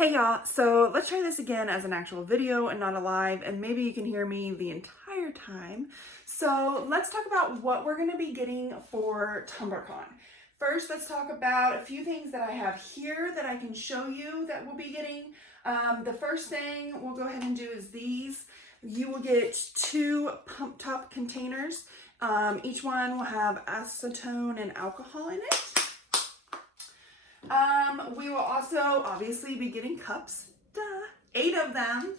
Hey y'all, so let's try this again as an actual video and not a live, and maybe you can hear me the entire time. So let's talk about what we're going to be getting for TumblerCon. First, let's talk about a few things that I have here that I can show you that we'll be getting. The first thing we'll go ahead and do is these. You will get 2 pump top containers. Each one will have acetone and alcohol in it. We will also obviously be getting cups, 8 of them.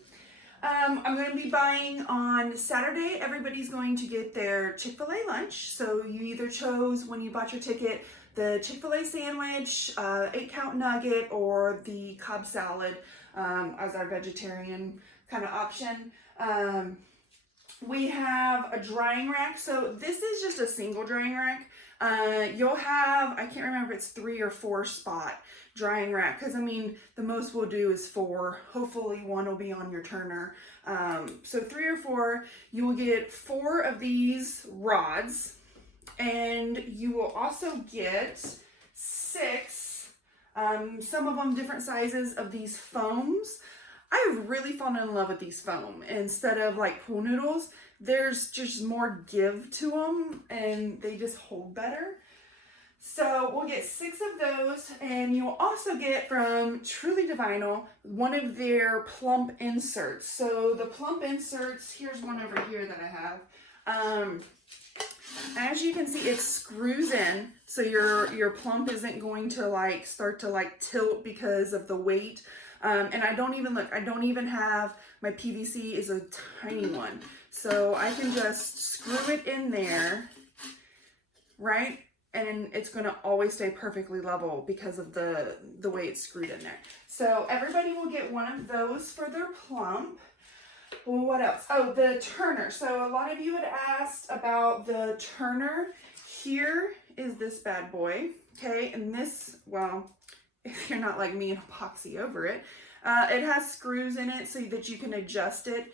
I'm going to be buying on Saturday. Everybody's going to get their Chick-fil-A lunch. So you either chose when you bought your ticket the Chick-fil-A sandwich, 8-count nugget, or the Cobb salad as our vegetarian kind of option. We have a drying rack. So this is just a single drying rack. You'll have, I can't remember if it's 3 or 4 spot drying rack, because I mean the most we'll do is 4. Hopefully 1 will be on your turner. So 3 or 4. You will get 4 of these rods, and you will also get 6, some of them different sizes of these foams. I've really fallen in love with these foam. Instead of like pool noodles, there's just more give to them and they just hold better. So we'll get 6 of those, and you'll also get from Truly Divinal one of their Plump Inserts. So the Plump Inserts, here's one over here that I have. As you can see, it screws in, so your plump isn't going to start to tilt because of the weight. And I don't even have, my PVC is a tiny one. So I can just screw it in there, right? And it's gonna always stay perfectly level because of the way it's screwed in there. So everybody will get one of those for their plump. Well, what else? Oh, the turner. So a lot of you had asked about the turner. Here is this bad boy, okay? And this, well, if you're not like me and epoxy over it, it has screws in it so that you can adjust it.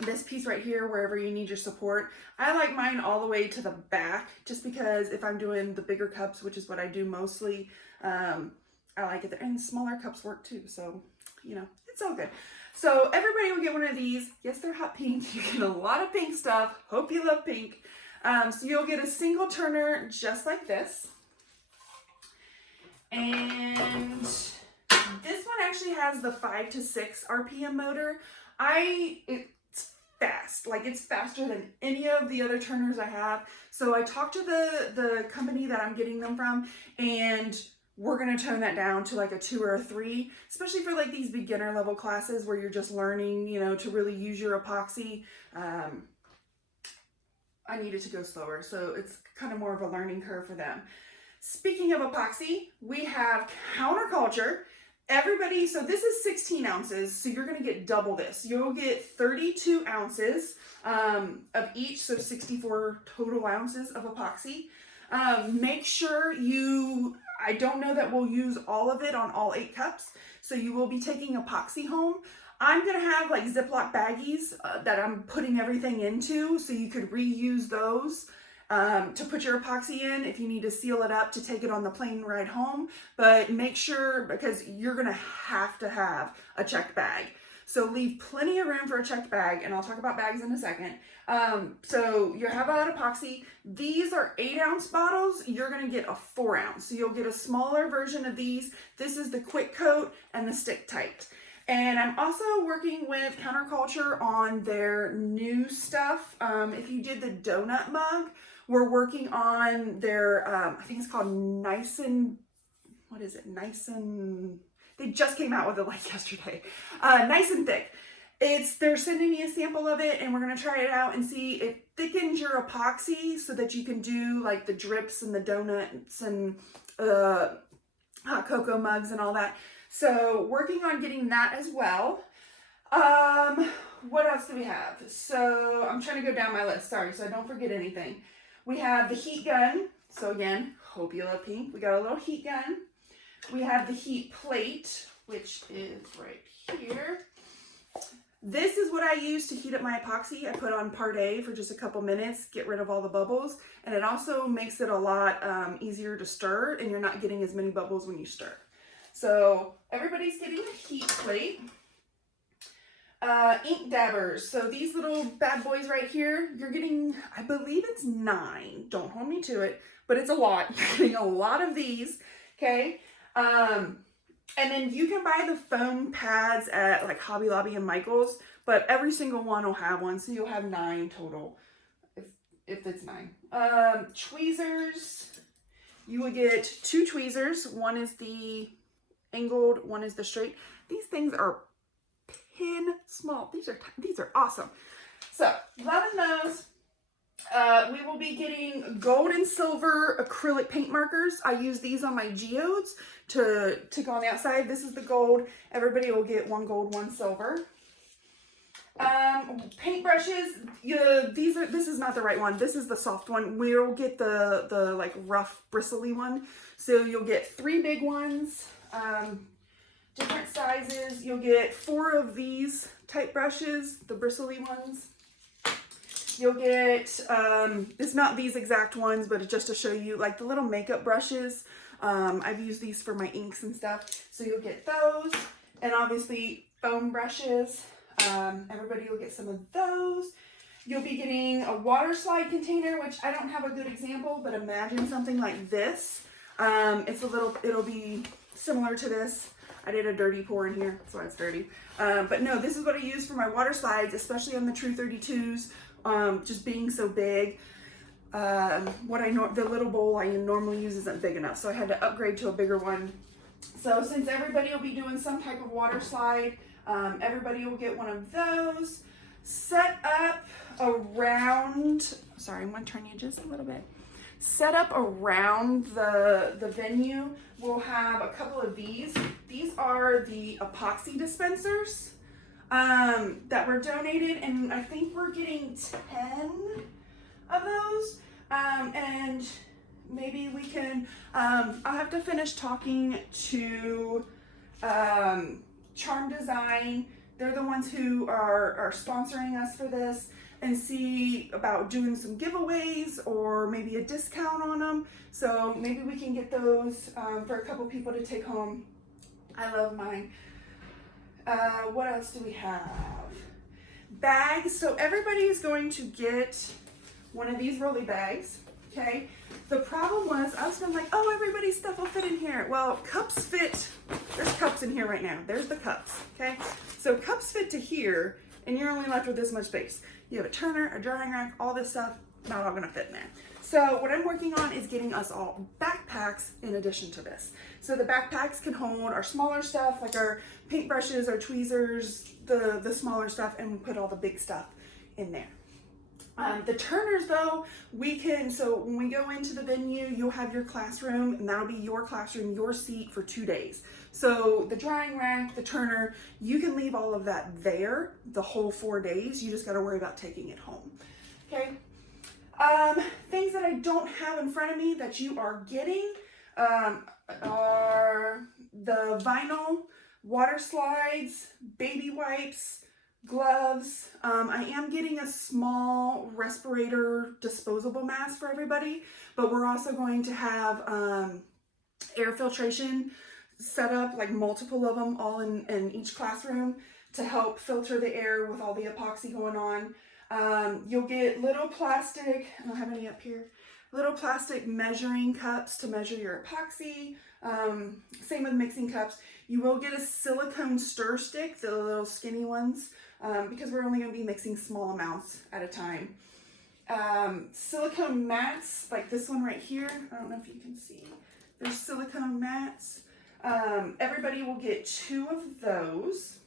This piece right here, wherever you need your support. I like mine all the way to the back, just because if I'm doing the bigger cups, which is what I do mostly, I like it there. And smaller cups work too, so, you know, it's all good. So everybody will get one of these. Yes, they're hot pink. You get a lot of pink stuff. Hope you love pink. So you'll get a single turner just like this. And this one actually has the 5 to 6 RPM motor. It's fast, like it's faster than any of the other turners I have. So I talked to the company that I'm getting them from, and we're gonna tone that down to like a 2 or a 3, especially for like these beginner level classes where you're just learning, you know, to really use your epoxy. I needed to go slower, so it's kind of more of a learning curve for them. Speaking of epoxy, we have Counterculture. Everybody, so this is 16 ounces, so you're going to get double this. You'll get 32 ounces of each, so 64 total ounces of epoxy. Make sure I don't know that we'll use all of it on all 8 cups, so you will be taking epoxy home. I'm going to have like Ziploc baggies that I'm putting everything into, so you could reuse those. To put your epoxy in if you need to seal it up to take it on the plane ride home. But make sure, because you're going to have a checked bag. So leave plenty of room for a checked bag, and I'll talk about bags in a second. So you have that epoxy. These are 8-ounce bottles. You're going to get a 4-ounce. So you'll get a smaller version of these. This is the quick coat and the stick tight. And I'm also working with Counterculture on their new stuff. If you did the donut mug, we're working on their, I think it's called Nice and, what is it? Nice and, they just came out with it like yesterday. Nice and Thick. They're sending me a sample of it, and we're gonna try it out and see. It thickens your epoxy so that you can do like the drips and the donuts and hot cocoa mugs and all that. So working on getting that as well. What else do we have? So I'm trying to go down my list, sorry, so I don't forget anything. We have the heat gun. So again, hope you love pink. We got a little heat gun. We have the heat plate, which is right here. This is what I use to heat up my epoxy. I put on part A for just a couple minutes, get rid of all the bubbles, and it also makes it a lot easier to stir, and you're not getting as many bubbles when you stir. So everybody's getting a heat plate. Ink dabbers. So these little bad boys right here, you're getting, I believe it's 9. Don't hold me to it, but it's a lot. You're getting a lot of these, okay? And then you can buy the foam pads at like Hobby Lobby and Michael's, but every single one will have one, so you'll have 9 total, if it's 9. Tweezers, you will get 2 tweezers. One is the angled, one is the straight. These things are pin small. These are awesome. So loving those. We will be getting gold and silver acrylic paint markers. I use these on my geodes to go on the outside. This is the gold. Everybody will get 1 gold, 1 silver. Paint brushes. This is not the right one. This is the soft one. We'll get the like rough bristly one. So you'll get 3 big ones. Different sizes. You'll get 4 of these type brushes, the bristly ones. You'll get, it's not these exact ones, but it's just to show you like the little makeup brushes. I've used these for my inks and stuff. So you'll get those, and obviously foam brushes. Everybody will get some of those. You'll be getting a water slide container, which I don't have a good example, but imagine something like this. It'll be similar to this. I did a dirty pour in here, that's why it's dirty. But no, this is what I use for my water slides, especially on the True 32s, just being so big. The little bowl I normally use isn't big enough, so I had to upgrade to a bigger one. So since everybody will be doing some type of water slide, everybody will get one of those. Set up around, sorry, I'm gonna turn you just a little bit. Set up around the venue, we'll have a couple of these. These are the Epoxy Dispensers that were donated, and I think we're getting 10 of those. And maybe we can, I'll have to finish talking to Charm Design. They're the ones who are sponsoring us for this, and see about doing some giveaways or maybe a discount on them. So maybe we can get those for a couple people to take home. I love mine. What else do we have? Bags. So everybody is going to get one of these Roly Bags, okay? The problem was, I was going like, oh, everybody's stuff will fit in here. Well, cups fit, there's cups in here right now. There's the cups, okay? So cups fit to here, and you're only left with this much space. You have a turner, a drying rack, all this stuff, not all gonna fit in there. So what I'm working on is getting us all backpacks in addition to this. So the backpacks can hold our smaller stuff, like our paintbrushes, our tweezers, the smaller stuff, and we put all the big stuff in there. The turners though, so when we go into the venue, you'll have your classroom, and that'll be your classroom, your seat for 2 days. So the drying rack, the turner, you can leave all of that there the whole 4 days. You just gotta worry about taking it home, okay? Things that I don't have in front of me that you are getting are the vinyl water slides, baby wipes, gloves. I am getting a small respirator disposable mask for everybody, but we're also going to have air filtration set up, like multiple of them all in each classroom to help filter the air with all the epoxy going on. You'll get little plastic, I don't have any up here, little plastic measuring cups to measure your epoxy. Same with mixing cups. You will get a silicone stir stick, the little skinny ones, because we're only going to be mixing small amounts at a time. Silicone mats, like this one right here. I don't know if you can see. There's silicone mats. Everybody will get 2 of those.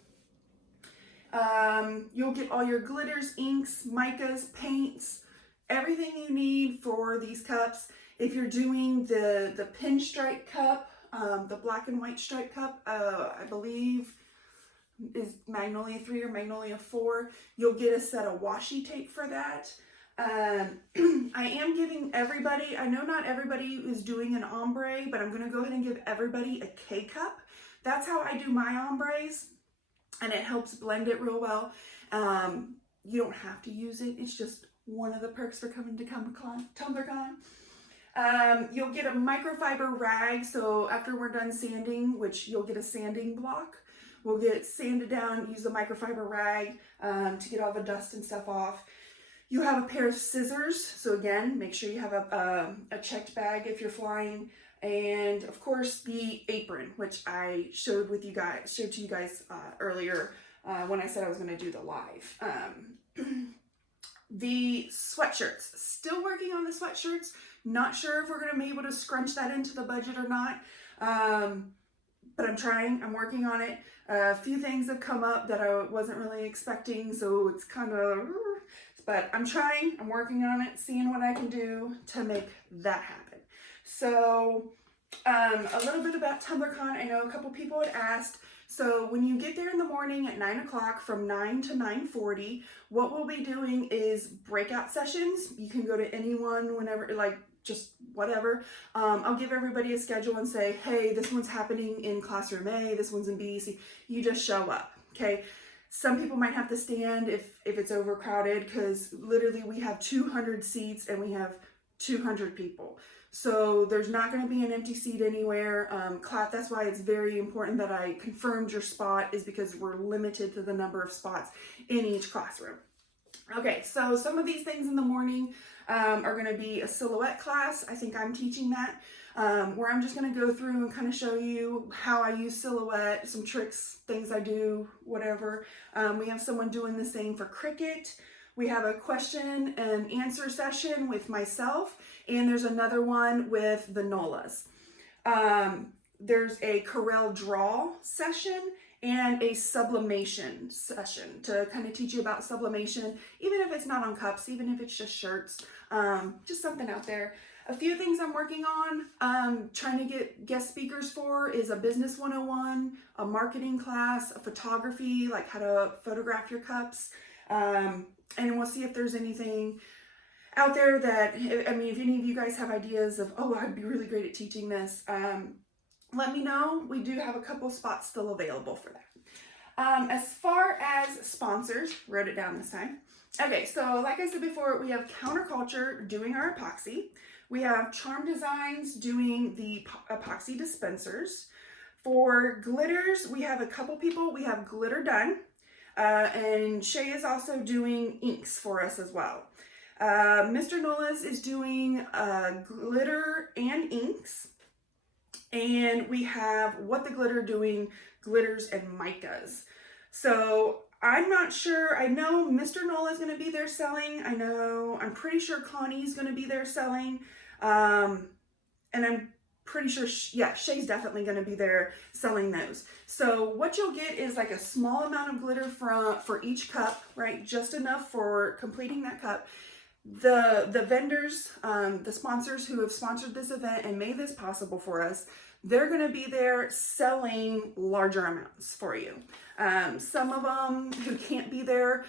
You'll get all your glitters, inks, micas, paints, everything you need for these cups. If you're doing the pinstripe cup, the black and white stripe cup, I believe is Magnolia 3 or Magnolia 4, you'll get a set of washi tape for that. I am giving everybody, I know not everybody is doing an ombre, but I'm going to go ahead and give everybody a K-cup. That's how I do my ombres, and it helps blend it real well. You don't have to use it. It's just one of the perks for coming to TumblerCon. You'll get a microfiber rag, so after we're done sanding, which you'll get a sanding block, we'll get sanded down, use the microfiber rag to get all the dust and stuff off. You have a pair of scissors, so again, make sure you have a checked bag if you're flying, and of course the apron, which I showed to you guys earlier when I said I was going to do the live. The sweatshirts, still working on the sweatshirts. Not sure if we're going to be able to scrunch that into the budget or not, but I'm trying. I'm working on it. A few things have come up that I wasn't really expecting, so it's kind of, but I'm trying. I'm working on it, seeing what I can do to make that happen. So a little bit about TumblerCon. I know a couple people had asked. So when you get there in the morning at 9 o'clock, from 9 to 9:40, what we'll be doing is breakout sessions. You can go to anyone whenever, like just whatever. I'll give everybody a schedule and say, hey, this one's happening in classroom A, this one's in B, C. You just show up, okay? Some people might have to stand if it's overcrowded, because literally we have 200 seats and we have 200 people. So there's not going to be an empty seat anywhere. That's why it's very important that I confirmed your spot, is because we're limited to the number of spots in each classroom. Okay, so some of these things in the morning are going to be a silhouette class. I think I'm teaching that, where I'm just going to go through and kind of show you how I use silhouette, some tricks, things I do, whatever. We have someone doing the same for Cricut. We have a question and answer session with myself, and there's another one with the Nolas. There's a Corel Draw session and a sublimation session to kind of teach you about sublimation, even if it's not on cups, even if it's just shirts, just something out there. A few things I'm working on, trying to get guest speakers for, is a business 101, a marketing class, a photography, like how to photograph your cups. And we'll see if there's anything out there that, I mean, if any of you guys have ideas of, oh, I'd be really great at teaching this, let me know. We do have a couple spots still available for that. As far as sponsors, wrote it down this time. Okay, so like I said before, we have Counterculture doing our epoxy. We have Charm Designs doing the epoxy dispensers. For glitters, we have a couple people. We have Glitter Done. And Shay is also doing inks for us as well. Mr. Nolas is doing glitter and inks. And we have What the Glitter doing glitters and micas. So I'm not sure. I know Mr. Nola is going to be there selling. I'm pretty sure Connie's going to be there selling. And I'm pretty sure, yeah, Shay's definitely going to be there selling those. So what you'll get is like a small amount of glitter for each cup, right? Just enough for completing that cup. The vendors, the sponsors who have sponsored this event and made this possible for us, they're going to be there selling larger amounts for you. Some of them who can't be there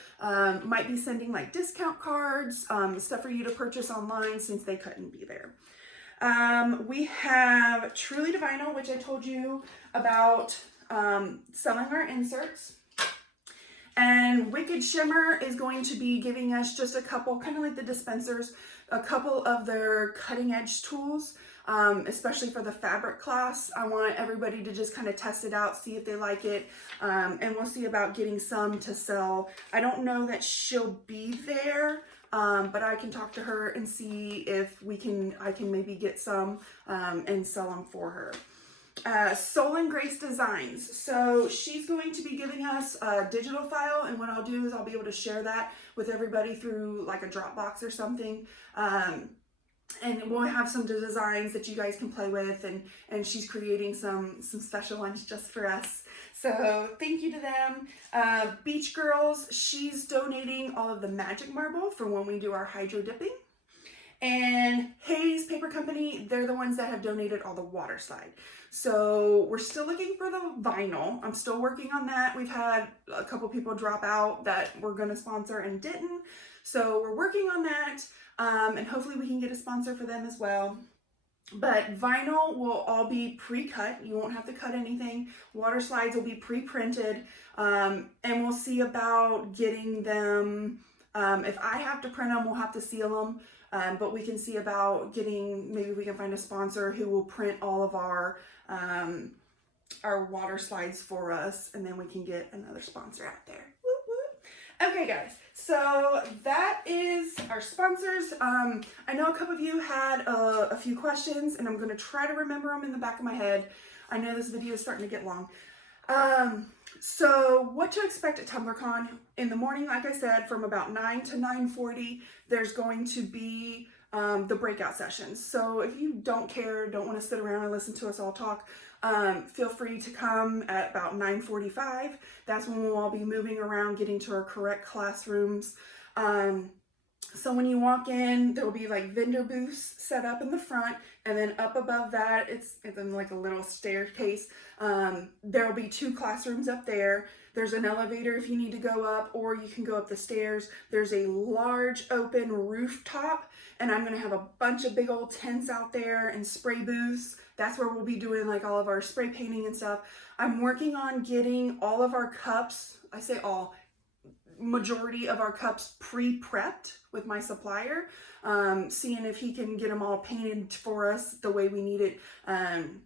might be sending like discount cards, stuff for you to purchase online since they couldn't be there. We have Truly to Vinyl, which I told you about, selling our inserts. And Wicked Shimmer is going to be giving us just a couple, kind of like the dispensers, a couple of their cutting edge tools, especially for the fabric class. I want everybody to just kind of test it out, see if they like it, and we'll see about getting some to sell. I don't know that she'll be there, but I can talk to her and see if I can maybe get some and sell them for her. Soul and Grace Designs. So she's going to be giving us a digital file, and what I'll do is I'll be able to share that with everybody through like a Dropbox or something. And we'll have some designs that you guys can play with, and she's creating some special ones just for us. So thank you to them. Beach Girls, she's donating all of the magic marble for when we do our hydro dipping. And Hayes Paper Company, they're the ones that have donated all the water slide. So we're still looking for the vinyl. I'm still working on that. We've had a couple people drop out that were going to sponsor and didn't. So we're working on that, and hopefully we can get a sponsor for them as well. But vinyl will all be pre-cut. You won't have to cut anything. Water slides will be pre-printed, and we'll see about getting them. If I have to print them, we'll have to seal them. but we can see about getting, maybe we can find a sponsor who will print all of our water slides for us, and then we can get another sponsor out there. Whoop, whoop. Okay guys, so that is our sponsors. I know a couple of you had a few questions, and I'm going to try to remember them in the back of my head. I know this video is starting to get long. So what to expect at TumblerCon in the morning, like I said, from about 9 to 9:40, there's going to be the breakout sessions. So if you don't care, don't want to sit around and listen to us all talk, feel free to come at about 9:45. That's when we'll all be moving around, getting to our correct classrooms. So when you walk in, there will be like vendor booths set up in the front, and then up above that, it's in like a little staircase. There will be 2 classrooms up there. There's an elevator if you need to go up, or you can go up the stairs. There's a large open rooftop, and I'm going to have a bunch of big old tents out there and spray booths. That's where we'll be doing like all of our spray painting and stuff. I'm working on getting all of our cups, I say all, majority of our cups pre-prepped with my supplier, seeing if he can get them all painted for us the way we need it, and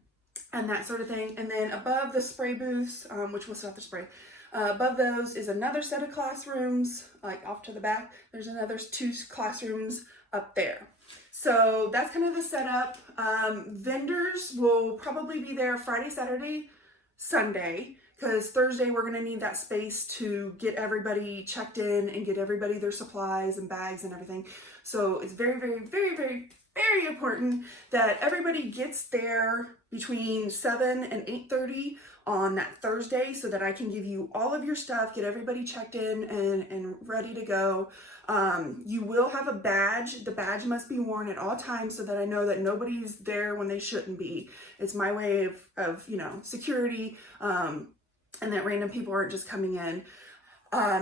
that sort of thing. And then above the spray booths, which we'll still have to spray, above those is another set of classrooms, like off to the back. There's another 2 classrooms up there. So that's kind of the setup. Vendors will probably be there Friday, Saturday, Sunday, because Thursday we're going to need that space to get everybody checked in and get everybody their supplies and bags and everything. So it's very, very, very, very, very important that everybody gets there between 7 and 8:30 on that Thursday, so that I can give you all of your stuff, get everybody checked in and ready to go. You will have a badge. The badge must be worn at all times so that I know that nobody's there when they shouldn't be. It's my way of you know, security, and that random people aren't just coming in.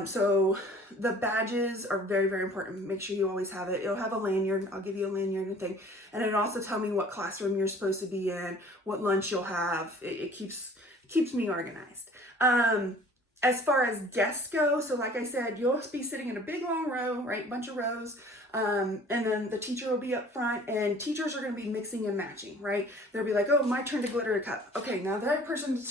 So the badges are very, very important. Make sure you always have it. It'll have a lanyard. I'll give you a lanyard and thing. And it'll also tell me what classroom you're supposed to be in, what lunch you'll have. It keeps me organized. As far as guests go, so like I said, you'll be sitting in a big long row, right? Bunch of rows. And then the teacher will be up front, and teachers are going to be mixing and matching, right? They'll be like, oh, my turn to glitter a cup. Okay, now that person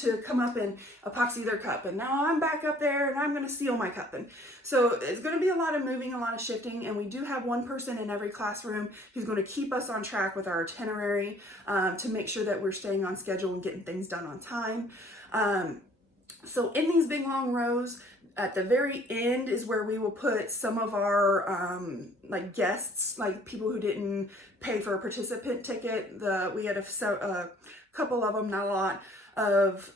to come up and epoxy their cup. And now I'm back up there and I'm going to seal my cup. And so it's going to be a lot of moving, a lot of shifting. And we do have one person in every classroom who's going to keep us on track with our itinerary, to make sure that we're staying on schedule and getting things done on time. So in these big long rows, at the very end is where we will put some of our like guests, like people who didn't pay for a participant ticket. We had a couple of them, not a lot, of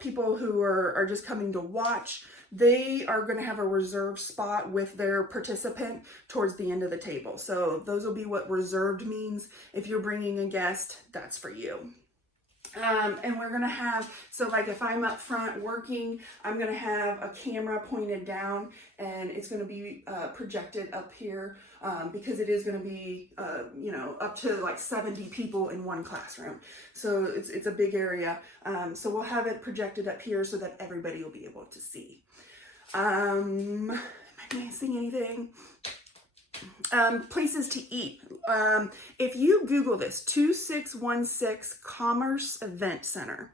people who are just coming to watch. They are going to have a reserved spot with their participant towards the end of the table. So those will be what reserved means. If you're bringing a guest, that's for you. And we're going to have, so like if I'm up front working, I'm going to have a camera pointed down, and it's going to be projected up here, because it is going to be, you know, up to like 70 people in one classroom. So it's a big area. So we'll have it projected up here so that everybody will be able to see. Am I missing anything? Places to eat. If you Google this, 2616 Commerce Event Center,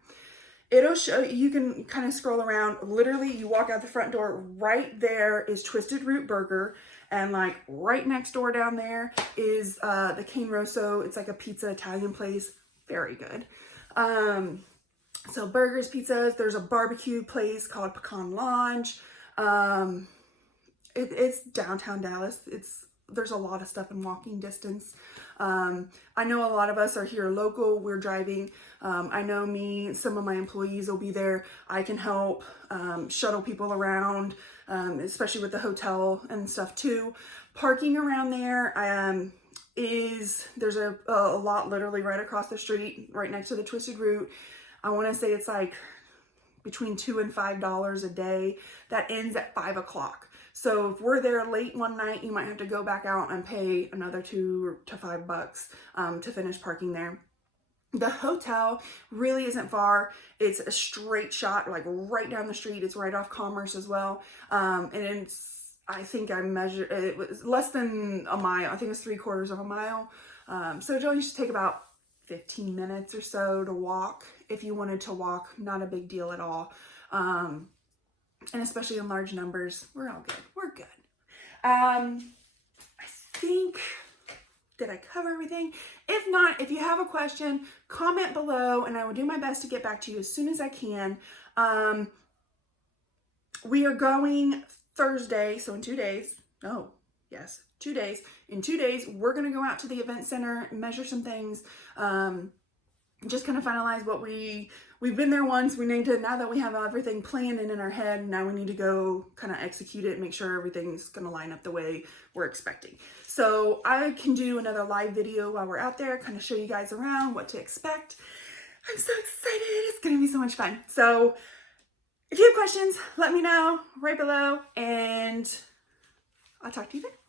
it'll show, you can kind of scroll around. Literally, you walk out the front door, right there is Twisted Root Burger, and like right next door down there is the Cane Rosso. It's like a pizza Italian place. Very good. So burgers, pizzas. There's a barbecue place called Pecan Lodge. It's downtown Dallas. There's a lot of stuff in walking distance. I know a lot of us are here local. We're driving. I know some of my employees will be there. I can help shuttle people around, especially with the hotel and stuff too. Parking around there there's a lot literally right across the street, right next to the Twisted Root. I want to say it's like between $2 and $5 a day. That ends at 5 o'clock. So if we're there late one night, you might have to go back out and pay another $2 to $5 to finish parking there. The hotel really isn't far. It's a straight shot, like right down the street. It's right off Commerce as well. And it's, I think I measured, it was less than a mile. I think it was 3/4 of a mile. So it only should take about 15 minutes or so to walk. If you wanted to walk, not a big deal at all. And especially in large numbers, we're all good. We're good. I think, did I cover everything? If not, if you have a question, comment below and I will do my best to get back to you as soon as I can. We are going Thursday, so in 2 days. Oh, yes, 2 days. In 2 days, we're going to go out to the event center, measure some things, just kind of finalize what we've been there once. We need to, now that we have everything planned and in our head, now we need to go kind of execute it, make sure everything's going to line up the way we're expecting. So I can do another live video while we're out there, kind of show you guys around what to expect. I'm so excited. It's going to be so much fun. So if you have questions, let me know right below and I'll talk to you then.